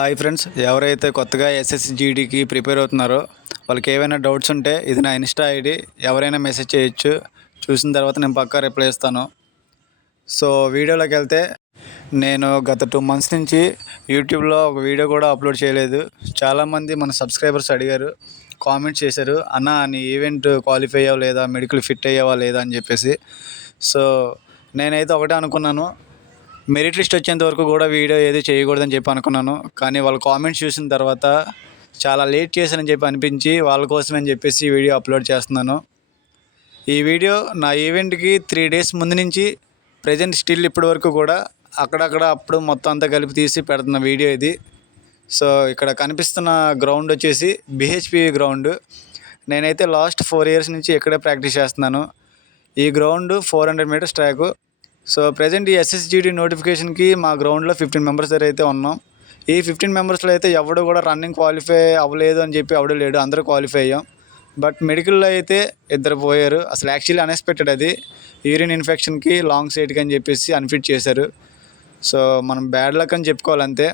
Hi friends ఎవరైతే కొత్తగా SSC జీడీకి prepare అవుతున్నారో వాళ్ళకి ఏవైనా డౌట్స్ ఉంటే ఇది నా ఇన్స్టా ఐడి ఎవరైనా మెసేజ్ చేయొచ్చు. చూసిన తర్వాత నేను పక్కా రిప్లై ఇస్తాను. సో వీడియోలోకి వెళ్తే నేను గత టూ మంత్స్ నుంచి యూట్యూబ్లో ఒక వీడియో కూడా అప్లోడ్ చేయలేదు. చాలామంది మన సబ్స్క్రైబర్స్ అడిగారు కామెంట్స్ చేశారు అన్న నీ ఈవెంట్ క్వాలిఫై అయ్యావా లేదా మెడికల్ ఫిట్ అయ్యావా లేదా? అని చెప్పేసి. సో నేనైతే ఒకటే అనుకున్నాను. మెరిట్ లిస్ట్ వచ్చేంత వరకు కూడా వీడియో ఏది చేయకూడదని చెప్పి అనుకున్నాను. కానీ వాళ్ళ కామెంట్స్ చూసిన తర్వాత చాలా లేట్ చేశానని చెప్పి అనిపించి వాళ్ళ కోసమని చెప్పేసి వీడియో అప్లోడ్ చేస్తున్నాను. ఈ వీడియో నా ఈవెంట్కి త్రీ డేస్ ముందు నుంచి ప్రజెంట్ స్టిల్ ఇప్పటి వరకు కూడా అక్కడక్కడ అప్పుడు మొత్తం అంతా కలిపి తీసి పెడుతున్న వీడియో ఇది. సో ఇక్కడ కనిపిస్తున్న గ్రౌండ్ వచ్చేసి బిహెచ్పి గ్రౌండ్. నేనైతే లాస్ట్ ఫోర్ ఇయర్స్ నుంచి ఇక్కడే ప్రాక్టీస్ చేస్తున్నాను. ఈ ground four hundred meters track. So present ఈ ఎస్ఎస్జిడి నోటిఫికేషన్కి మా గ్రౌండ్లో ఫిఫ్టీన్ మెంబర్స్ దగ్గర అయితే ఉన్నాం. ఈ ఫిఫ్టీన్ మెంబర్స్లో అయితే ఎవడు కూడా రన్నింగ్ క్వాలిఫై అవ్వలేదు అని చెప్పి ఎవడు లేడు. అందరూ క్వాలిఫై అయ్యాం. బట్ మెడికల్లో అయితే ఇద్దరు పోయారు. అసలు యాక్చువల్లీ అన్ఎక్స్పెక్టెడ్ అది. యూరిన్ ఇన్ఫెక్షన్కి లాంగ్ సైట్కి అని చెప్పేసి అన్ఫిట్ చేశారు. సో మనం బ్యాడ్ లక్ అని చెప్పుకోవాలంతే.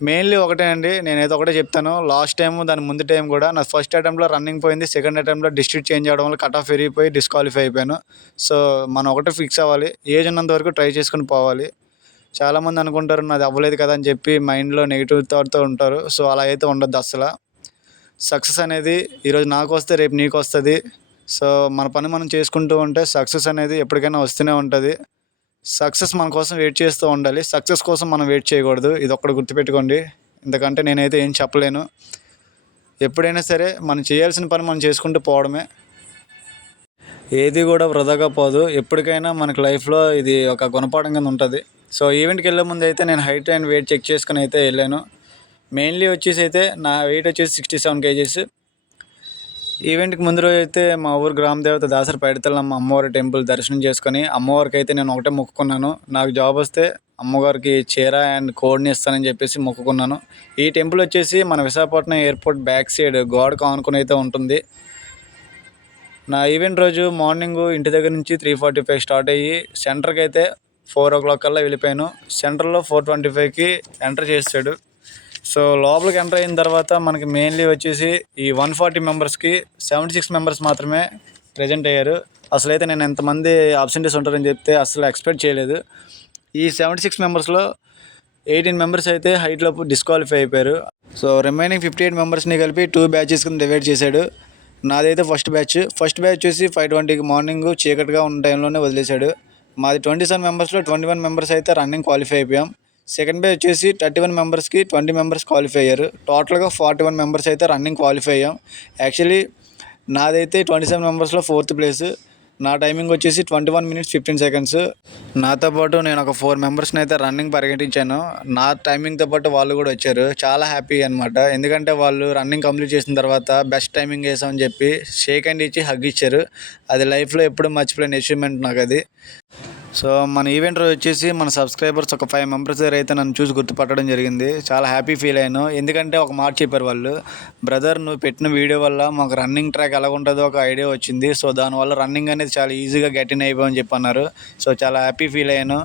మెయిన్లీ ఒకటే అండి నేనైతే ఒకటే చెప్తాను. లాస్ట్ టైం దాని ముందు టైం కూడా నా ఫస్ట్ అటెంప్ట్లో రన్నింగ్ పోయింది. సెకండ్ అటెంప్ట్లో డిస్ట్రిక్ట్ చేంజ్ అవ్వడం వల్ల కట్ ఆఫ్ పెరిగిపోయి డిస్క్వాలిఫై అయిపోయాను. సో మనం ఒకటే ఫిక్స్ అవ్వాలి. ఏజ్ ఉన్నంత వరకు ట్రై చేసుకుని పోవాలి. చాలామంది అనుకుంటారు నాది అవ్వలేదు కదా అని చెప్పి మైండ్లో నెగిటివ్ థాట్తో ఉంటారు. సో అలా అయితే ఉండొద్దు అసలు సక్సెస్ అనేది ఈరోజు నాకు వస్తే రేపు నీకు వస్తుంది. సో మన పని మనం చేసుకుంటూ ఉంటే సక్సెస్ అనేది ఎప్పటికైనా వస్తూనే ఉంటుంది. సక్సెస్ మన కోసం వెయిట్ చేస్తూ ఉండాలి. సక్సెస్ కోసం మనం వెయిట్ చేయకూడదు. ఇది ఒక్కటి గుర్తుపెట్టుకోండి. ఎందుకంటే నేనైతే ఏం చెప్పలేను. ఎప్పుడైనా సరే మనం చేయాల్సిన పని మనం చేసుకుంటూ పోవడమే. ఏది కూడా వృధాగా పోదు. ఎప్పటికైనా మనకి లైఫ్లో ఇది ఒక గుణపాఠం కింద ఉంటుంది. సో ఈవెంట్కి వెళ్ళే ముందు అయితే నేను హైట్ అండ్ వెయిట్ చెక్ చేసుకుని అయితే వెళ్ళాను. మెయిన్లీ వచ్చేసి అయితే నా వెయిట్ వచ్చేసి సిక్స్టీ సెవెన్ కేజీస్. ఈవెంట్కి ముందు రోజు అయితే మా ఊరు గ్రామ దేవత దాసరి పైడితల్లమ్మ అమ్మవారి టెంపుల్ దర్శనం చేసుకొని అమ్మవారికి అయితే నేను ఒకటే మొక్కుకున్నాను. నాకు జాబ్ వస్తే అమ్మగారికి చీర అండ్ కోడ్ని ఇస్తానని చెప్పేసి మొక్కుకున్నాను. ఈ టెంపుల్ వచ్చేసి మన విశాఖపట్నం ఎయిర్పోర్ట్ బ్యాక్ సైడ్ గోడకు ఆనుకుని అయితే ఉంటుంది. నా ఈవెంట్ రోజు మార్నింగ్ ఇంటి దగ్గర నుంచి త్రీ ఫార్టీ ఫైవ్ స్టార్ట్ అయ్యి సెంటర్కి అయితే ఫోర్ ఓ క్లాక్ కల్లా వెళ్ళిపోయాను. సెంటర్లో ఫోర్ ట్వంటీ ఫైవ్కి ఎంటర్ చేసాడు. సో లోపలికి ఎంటర్ అయిన తర్వాత మనకి మెయిన్లీ వచ్చేసి ఈ వన్ ఫార్టీ మెంబర్స్కి సెవెంటీ సిక్స్ మెంబర్స్ మాత్రమే ప్రజెంట్ అయ్యారు. అసలైతే నేను ఎంతమంది ఆబ్సెంటీస్ ఉంటారని చెప్తే అసలు ఎక్స్పెక్ట్ చేయలేదు. ఈ సెవెంటీ సిక్స్ మెంబర్స్లో ఎయిటీన్ మెంబర్స్ అయితే హైట్లోపు డిస్క్వాలిఫై అయిపోయారు. సో రిమైనింగ్ ఫిఫ్టీ ఎయిట్ మెంబర్స్ని కలిపి టూ బ్యాచెస్ కింద డివైడ్ చేశాడు. నాదైతే ఫస్ట్ బ్యాచ్. ఫస్ట్ బ్యాచ్ చూసి ఫైవ్ ట్వంటీకి మార్నింగ్ చీకటిగా ఉన్న టైంలోనే వదిలేశాడు. మాది ట్వంటీ సెవెన్ మెంబర్స్లో ట్వంటీ వన్ మెంబర్స్ అయితే రన్నింగ్ క్వాలిఫై అయిపోయాం. సెకండ్ బ్యాచ్ వచ్చేసి థర్టీ వన్ మెంబర్స్కి ట్వంటీ మెంబర్స్ క్వాలిఫై అయ్యారు. టోటల్గా ఫార్టీ వన్ మెంబర్స్ అయితే రన్నింగ్ క్వాలిఫై అయ్యాం. యాక్చువల్లీ నాదైతే ట్వంటీ సెవెన్ మెంబర్స్లో ఫోర్త్ ప్లేస్. నా టైమింగ్ వచ్చేసి twenty one minutes fifteen seconds. నాతో పాటు నేను ఒక ఫోర్ మెంబర్స్ని అయితే రన్నింగ్ పరిగెట్టించాను. నా టైమింగ్తో పాటు వాళ్ళు కూడా వచ్చారు. చాలా హ్యాపీ అనమాట ఎందుకంటే వాళ్ళు రన్నింగ్ కంప్లీట్ చేసిన తర్వాత బెస్ట్ టైమింగ్ వేసామని చెప్పి షేక్ హ్యాండ్ ఇచ్చి హగ్ ఇచ్చారు. అది లైఫ్లో ఎప్పుడు మర్చిపోలేని అచీవ్మెంట్ నాకు అది. సో మన ఈవెంట్ రోజు వచ్చేసి మన సబ్స్క్రైబర్స్ ఒక ఫైవ్ మెంబర్స్ దగ్గర అయితే నన్ను చూసి గుర్తుపట్టడం జరిగింది. చాలా హ్యాపీ ఫీల్ అయ్యాను. ఎందుకంటే ఒక మాట చెప్పారు వాళ్ళు బ్రదర్ నువ్వు పెట్టిన వీడియో వల్ల మాకు రన్నింగ్ ట్రాక్ ఎలా ఉంటుందో ఒక ఐడియా వచ్చింది. సో దానివల్ల రన్నింగ్ అనేది చాలా ఈజీగా గెటిన్ అయిపోయని చెప్పి అన్నారు సో చాలా హ్యాపీ ఫీల్ అయ్యాను.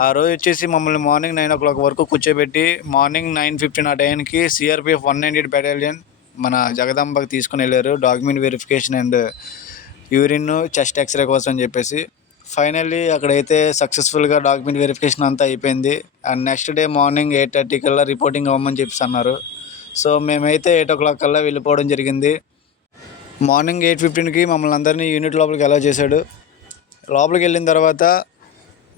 ఆ రోజు వచ్చేసి మమ్మల్ని మార్నింగ్ నైన్ ఓ క్లాక్ వరకు కూర్చోబెట్టి మార్నింగ్ నైన్ ఫిఫ్టీన్ ఆ టైంకి సిఆర్పిఎఫ్ వన్ నైంటీ బెటాలియన్ మన జగదాంబకి తీసుకుని వెళ్ళారు. Document verification and urine chest x ray కోసం అని చెప్పేసి. ఫైనల్లీ అక్కడైతే సక్సెస్ఫుల్గా డాక్యుమెంట్ వెరిఫికేషన్ అంతా అయిపోయింది. And next day morning eight thirty కల్లా రిపోర్టింగ్ అవ్వమని చెప్పేసి అన్నారు. సో మేమైతే ఎయిట్ ఓ క్లాక్ కల్లా వెళ్ళిపోవడం జరిగింది. మార్నింగ్ ఎయిట్ ఫిఫ్టీన్కి మమ్మల్ని అందరినీ యూనిట్ లోపలికి అలౌ చేశాడు. లోపలికి వెళ్ళిన తర్వాత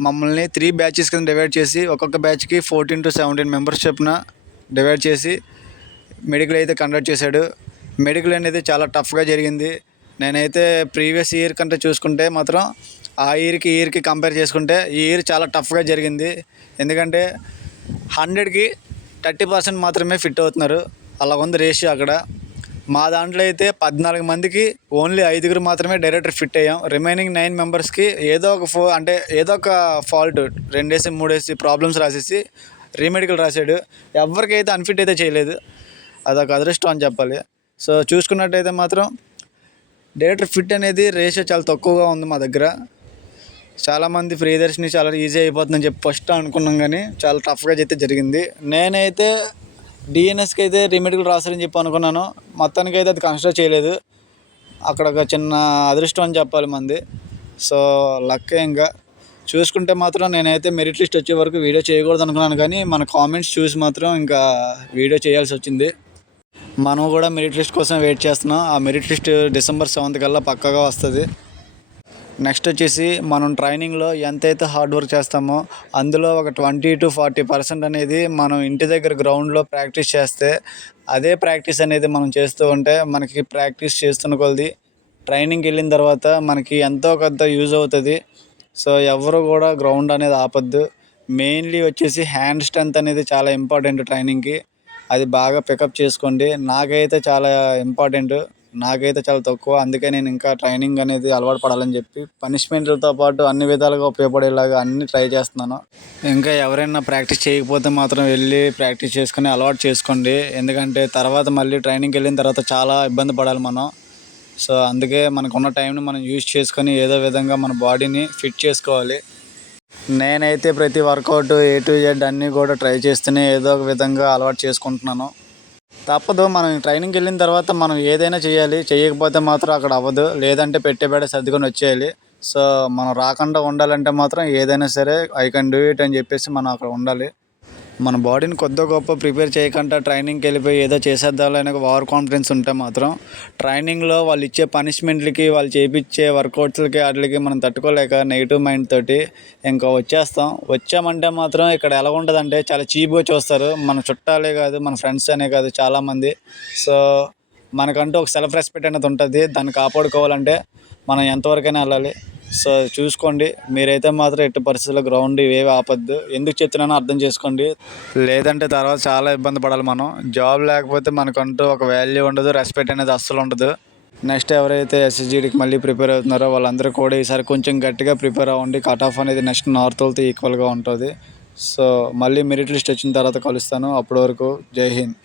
మమ్మల్ని త్రీ బ్యాచెస్ కింద డివైడ్ చేసి ఒక్కొక్క బ్యాచ్కి ఫోర్టీన్ టు సెవెంటీన్ మెంబర్స్ చొప్పున డివైడ్ చేసి మెడికల్ అయితే కండక్ట్ చేశాడు. మెడికల్ అనేది చాలా టఫ్గా జరిగింది. నేనైతే ప్రీవియస్ ఇయర్ కంటే చూసుకుంటే మాత్రం ఆ ఇయర్కి ఈ ఇయర్కి కంపేర్ చేసుకుంటే ఈ ఇయర్ చాలా టఫ్గా జరిగింది. ఎందుకంటే హండ్రెడ్కి థర్టీ పర్సెంట్ మాత్రమే ఫిట్ అవుతున్నారు. అలా ఉంది రేషియో అక్కడ. మా దాంట్లో అయితే పద్నాలుగు మందికి ఓన్లీ ఐదుగురు మాత్రమే డైరెక్టర్ ఫిట్ అయ్యాం. రిమైనింగ్ నైన్ మెంబర్స్కి ఏదో ఒక ఫో అంటే ఏదో ఒక ఫాల్ట్ రెండేసి మూడేసి ప్రాబ్లమ్స్ రాసేసి రీమెడికల్ రాశాడు ఎవరికైతే అన్ఫిట్ అయితే చేయలేదు. అదొక అదృష్టం అని చెప్పాలి. సో చూసుకున్నట్టయితే మాత్రం డైరెక్టర్ ఫిట్ అనేది రేషియో చాలా తక్కువగా ఉంది మా దగ్గర. చాలామంది ప్రియదర్శిని చాలా ఈజీ అయిపోతుందని చెప్పి ఫస్ట్ అనుకున్నాం కానీ చాలా టఫ్గా అయితే జరిగింది. నేనైతే డిఎన్ఎస్కి అయితే రిమెడికల్ రాస్తారని చెప్పి అనుకున్నాను. మొత్తానికి అయితే అది కన్సిడర్ చేయలేదు. అక్కడ ఒక చిన్న అదృష్టం అని చెప్పాలి మంది. సో లక్ ఇంకా. చూసుకుంటే మాత్రం నేనైతే మెరిట్ లిస్ట్ వచ్చే వరకు వీడియో చేయకూడదు అనుకున్నాను కానీ మన కామెంట్స్ చూసి మాత్రం ఇంకా వీడియో చేయాల్సి వచ్చింది. మనం కూడా మెరిట్ లిస్ట్ కోసం వెయిట్ చేస్తున్నాం. ఆ మెరిట్ లిస్ట్ డిసెంబర్ సెవెంత్ కల్లా పక్కాగా వస్తుంది. నెక్స్ట్ వచ్చేసి మనం ట్రైనింగ్లో ఎంతైతే హార్డ్ వర్క్ చేస్తామో అందులో ఒక ట్వంటీ టు ఫార్టీ పర్సెంట్ అనేది మనం ఇంటి దగ్గర గ్రౌండ్లో ప్రాక్టీస్ చేస్తే అదే ప్రాక్టీస్ అనేది మనం చేస్తూ ఉంటే మనకి ప్రాక్టీస్ చేస్తున్న కొలది ట్రైనింగ్కి వెళ్ళిన తర్వాత మనకి ఎంతో కొంత యూజ్ అవుతుంది. సో ఎవరు కూడా గ్రౌండ్ అనేది ఆపద్దు. మెయిన్లీ వచ్చేసి హ్యాండ్ స్ట్రెంత్ అనేది చాలా ఇంపార్టెంట్ ట్రైనింగ్కి అది బాగా పికప్ చేసుకోండి. నాకైతే చాలా ఇంపార్టెంట్ నాకైతే చాలా తక్కువ. అందుకే నేను ఇంకా ట్రైనింగ్ అనేది అలవాటు పడాలని చెప్పి పనిష్మెంట్లతో పాటు అన్ని విధాలుగా ఉపయోగపడేలాగా అన్ని ట్రై చేస్తున్నాను. ఇంకా ఎవరైనా ప్రాక్టీస్ చేయకపోతే మాత్రం వెళ్ళి ప్రాక్టీస్ చేసుకుని అలవాటు చేసుకోండి. ఎందుకంటే తర్వాత మళ్ళీ ట్రైనింగ్కి వెళ్ళిన తర్వాత చాలా ఇబ్బంది పడాలి మనం. సో అందుకే మనకున్న టైంని మనం యూజ్ చేసుకొని ఏదో విధంగా మన బాడీని ఫిట్ చేసుకోవాలి. నేనైతే ప్రతి వర్కౌట్ ఏ టు జెడ్ అన్నీ కూడా ట్రై చేస్తూనే ఏదో ఒక విధంగా అలవాటు చేసుకుంటున్నాను. తప్పదు. మనం ట్రైనింగ్కి వెళ్ళిన తర్వాత మనం ఏదైనా చేయాలి. చేయకపోతే మాత్రం అక్కడ అవ్వదు. లేదంటే పెట్టేబెడ సర్దుకొని వచ్చేయాలి. సో మనం రాకుండా ఉండాలంటే మాత్రం ఏదైనా సరే ఐ కెన్ డూ ఇట్ అని చెప్పేసి మనం అక్కడ ఉండాలి. మన బాడీని కొద్ది గొప్ప ప్రిపేర్ చేయకుండా ట్రైనింగ్కి వెళ్ళిపోయి ఏదో చేసేద్దాం అనే ఓవర్ కాన్ఫిడెన్స్ ఉంటే మాత్రం ట్రైనింగ్లో వాళ్ళు ఇచ్చే పనిష్మెంట్లకి వాళ్ళు చేపించే వర్కౌట్స్లకి వాటికి మనం తట్టుకోలేక నెగిటివ్ మైండ్ తోటి ఇంకా వచ్చేస్తాం. వచ్చామంటే మాత్రం ఇక్కడ ఎలా ఉంటుందంటే చాలా చీప్గా చూస్తారు. మన చుట్టాలే కాదు మన ఫ్రెండ్స్ అనే కాదు చాలామంది. సో మనకంటూ ఒక సెల్ఫ్ రెస్పెక్ట్ అనేది ఉంటుంది. దాన్ని కాపాడుకోవాలంటే మనం ఎంతవరకైనా వెళ్ళాలి. సో చూసుకోండి. మీరైతే మాత్రం ఎట్టి పరిస్థితుల్లో గ్రౌండ్ ఇవేవి ఆపద్దు. ఎందుకు చెప్తున్నానో అర్థం చేసుకోండి. లేదంటే తర్వాత చాలా ఇబ్బంది పడాలి మనం. జాబ్ లేకపోతే మనకంటూ ఒక వాల్యూ ఉండదు రెస్పెక్ట్ అనేది అస్సలు ఉండదు. నెక్స్ట్ ఎవరైతే ఎస్ఎస్జీడికి మళ్ళీ ప్రిపేర్ అవుతున్నారో వాళ్ళందరూ కూడా ఈసారి కొంచెం గట్టిగా ప్రిపేర్ అవ్వండి. కట్ ఆఫ్ అనేది నెక్స్ట్ నార్త్ వాళ్ళతో ఈక్వల్గా ఉంటుంది. సో మళ్ళీ మెరిట్ లిస్ట్ వచ్చిన తర్వాత కలుస్తాను. అప్పటి వరకు జై హింద్.